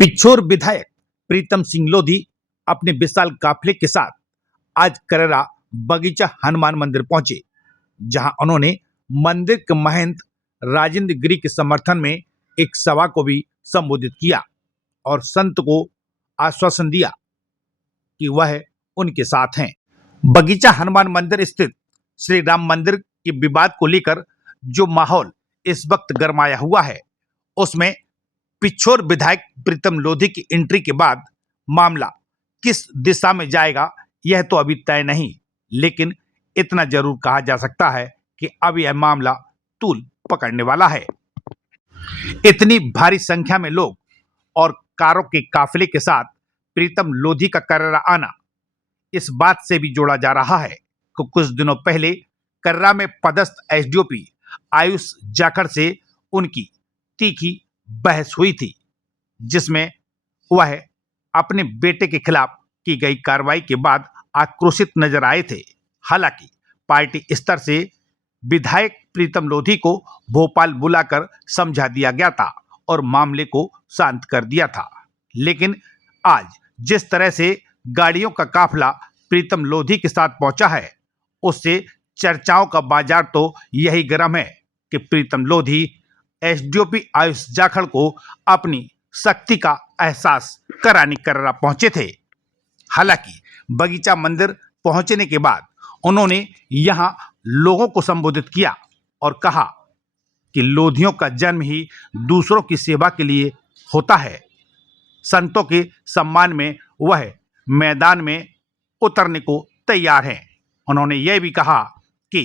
पिछोर विधायक प्रीतम सिंह लोधी अपने विशाल काफिले के साथ आज करेरा बगीचा हनुमान मंदिर पहुंचे, जहां उन्होंने मंदिर के महंत राजेंद्र गिरी के समर्थन में एक सभा को भी संबोधित किया और संत को आश्वासन दिया कि वह उनके साथ हैं। बगीचा हनुमान मंदिर स्थित श्री राम मंदिर के विवाद को लेकर जो माहौल इस वक्त गरमाया हुआ है, उसमें पिछोर विधायक प्रीतम लोधी की एंट्री के बाद मामला किस दिशा में जाएगा यह तो अभी तय नहीं, लेकिन इतना जरूर कहा जा सकता है कि अब यह मामला तूल पकड़ने वाला है। इतनी भारी संख्या में लोग और कारों के काफिले के साथ प्रीतम लोधी का करेरा आना इस बात से भी जोड़ा जा रहा है कि कुछ दिनों पहले कर्रा में पदस्थ एसडीओपी आयुष जाखड़ से उनकी तीखी बहस हुई थी, जिसमें वह अपने बेटे के खिलाफ की गई कार्रवाई के बाद आक्रोशित नजर आए थे। हालांकि पार्टी स्तर से विधायक प्रीतम लोधी को भोपाल बुलाकर समझा दिया गया था और मामले को शांत कर दिया था, लेकिन आज जिस तरह से गाड़ियों का काफिला प्रीतम लोधी के साथ पहुंचा है, उससे चर्चाओं का बाजार तो यही गर्म है कि प्रीतम लोधी एसडीओपी आयुष जाखड़ को अपनी शक्ति का एहसास कराने करेरा पहुंचे थे। हालांकि बगीचा मंदिर पहुंचने के बाद उन्होंने यहां लोगों को संबोधित किया और कहा कि लोधियों का जन्म ही दूसरों की सेवा के लिए होता है। संतों के सम्मान में वह मैदान में उतरने को तैयार हैं। उन्होंने यह भी कहा कि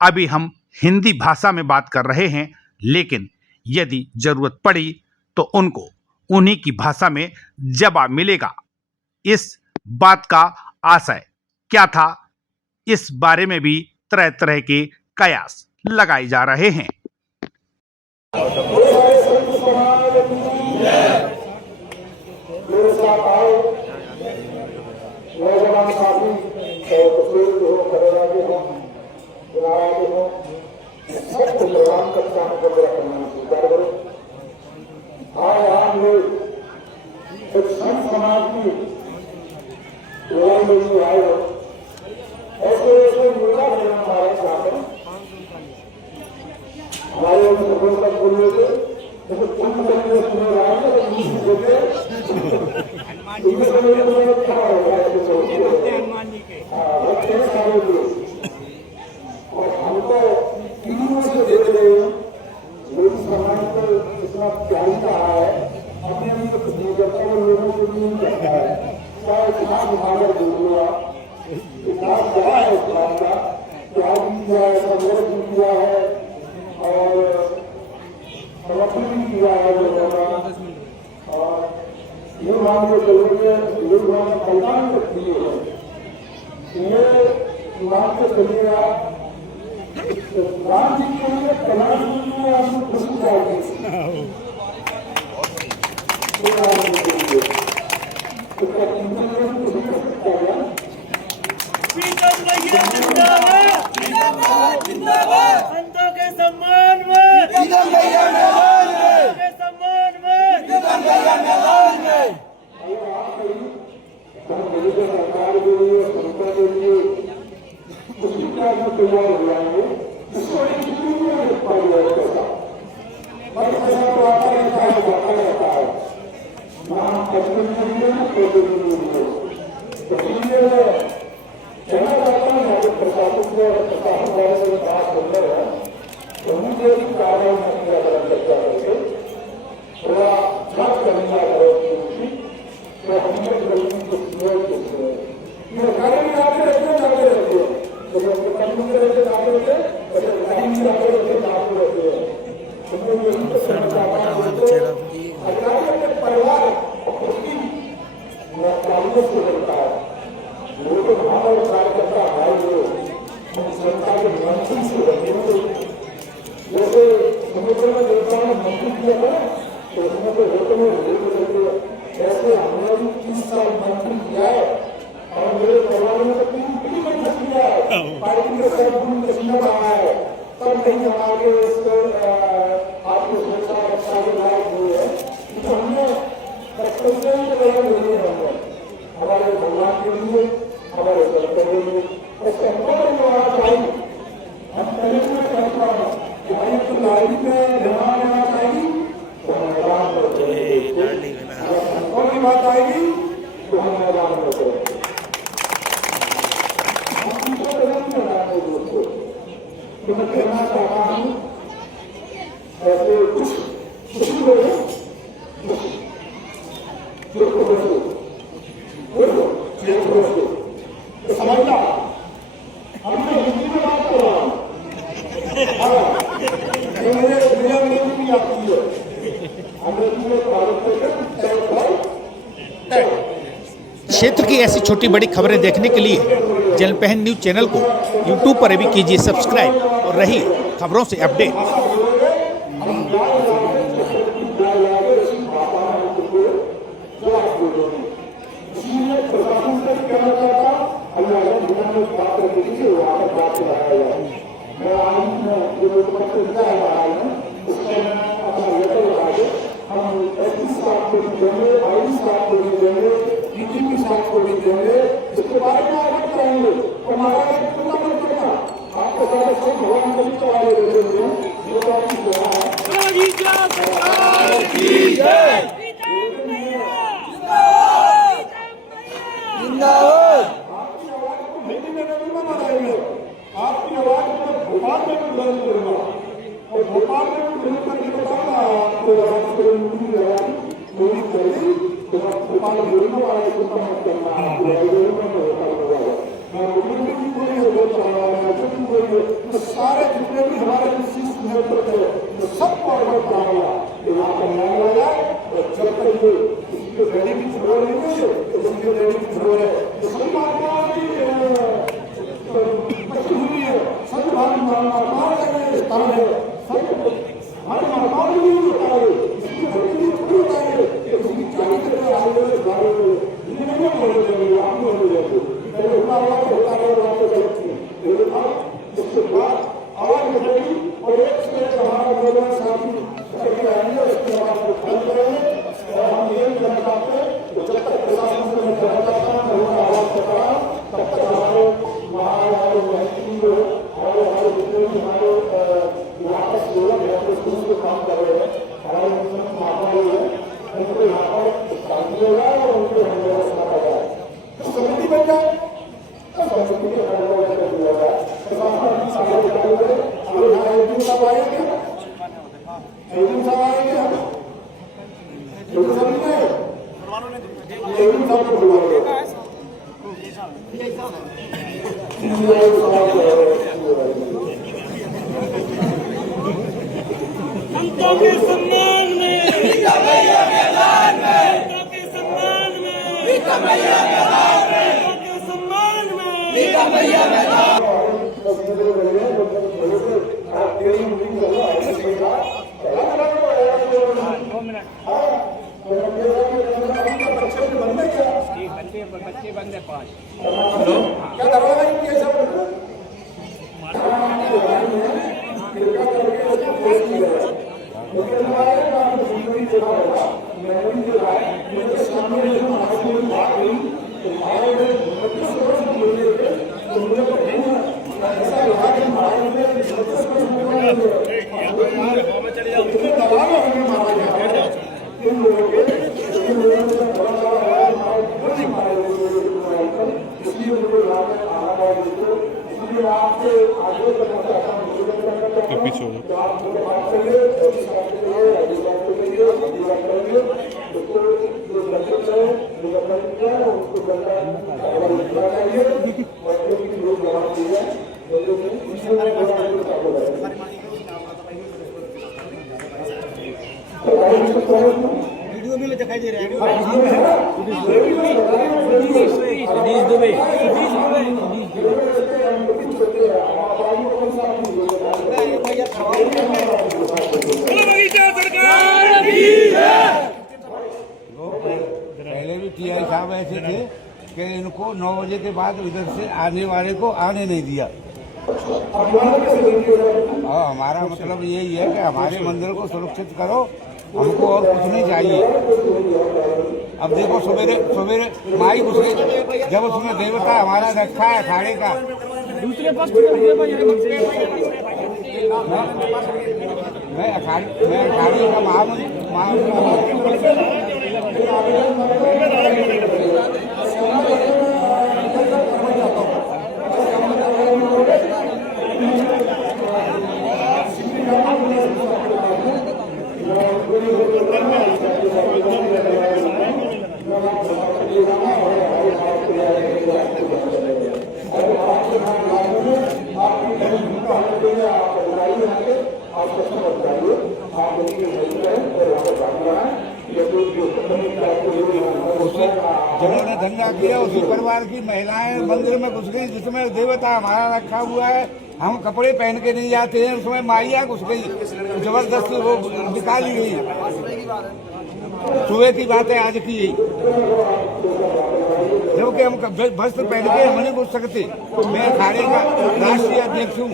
अभी हम हिंदी भाषा में बात कर रहे हैं, लेकिन यदि जरूरत पड़ी तो उनको उन्हीं की भाषा में जवाब मिलेगा। इस बात का आशय क्या था, इस बारे में भी तरह तरह के कयास लगाए जा रहे हैं। क्षेत्र की ऐसी छोटी बड़ी खबरें देखने के लिए जनपहन न्यूज चैनल को यूट्यूब पर भी कीजिए सब्सक्राइब और रहिए खबरों से अपडेट। आपकी आवाज में भोपाल में भी बुलंद करूंगा और भोपाल में भी बुलंद करके बताऊंगा आपको पूरी कर दी तो भोपाल बोलने वाले को मत करना सारे जितने भी हमारे शीर्ष नेतृत्व है तो सबको अवगत कराऊंगा यहाँ पर न्याय हो जाए और जब तक ये इसकी रेडी की जरूरत नहीं है इसकी रेडी की जरूरत है सभी महात्माओं की हुई है सभी महात्माओं का स्थान है हमारे महात्माओं की भी होता है इसकी धरती थोड़ी होता है इसकी चाली करके आगे नहीं बोले जाएंगे आप नहीं बोले जाएंगे होता है वहाँ पे गलती है उसके बाद आवाज उठेगी और एक से हमारा नौजवान साथी करके आएंगे उसके बाद फल करेंगे और हम ये नहीं चाहते जब तक प्रशासन से मैं कहना चाहता हूँ आवाज करता हूँ तब तक हमारे हमारे जितने भी हमारे यहाँ पर लोग हैं जो स्कूल के काम कर रहे हैं हमारे महात्मा लोग हैं उनको यहाँ पर शांति होगा और उनको हमें सुना जाए समिति बन जाए समिति के साहब आएंगे एक दिन साहब आएंगे साहब को बुलाएंगे जनता के सम्मान में मैदान में जनता के सम्मान में मैदान में जनता के सम्मान में मैदान बच्चे बंदे 5 क्या दरवाजा नहीं किया सब वीडियो में दिखाई दे रहा है पहले भी टीआई साहब ऐसे थे कि इनको 9 बजे के बाद इधर से आने वाले को आने नहीं दिया। और हमारा मतलब यही है कि हमारे मंदिर को सुरक्षित करो, हमको और कुछ नहीं चाहिए। अब देखो सवेरे सवेरे माई उसके जब उसमें देवता हमारा रखा है अखाड़े का दूसरे पास मैं अखाड़े का जिन्होंने धंधा किया उसी परिवार की महिलाएं मंदिर में घुस गई, जिसमें देवता हमारा रखा हुआ है। हम कपड़े पहन के नहीं जाते हैं, उसमें माइया घुस गई, जबरदस्ती वो निकाली गई। सुबह की बात है आज की, जबकि हम वस्त्र पहन के हम नहीं घुस सकते। मैं अखाड़े का राष्ट्रीय अध्यक्ष हूँ।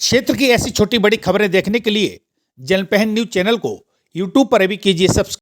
क्षेत्र की ऐसी छोटी बड़ी खबरें देखने के लिए जनपहन न्यूज चैनल को यूट्यूब पर भी कीजिए सब्सक्राइब।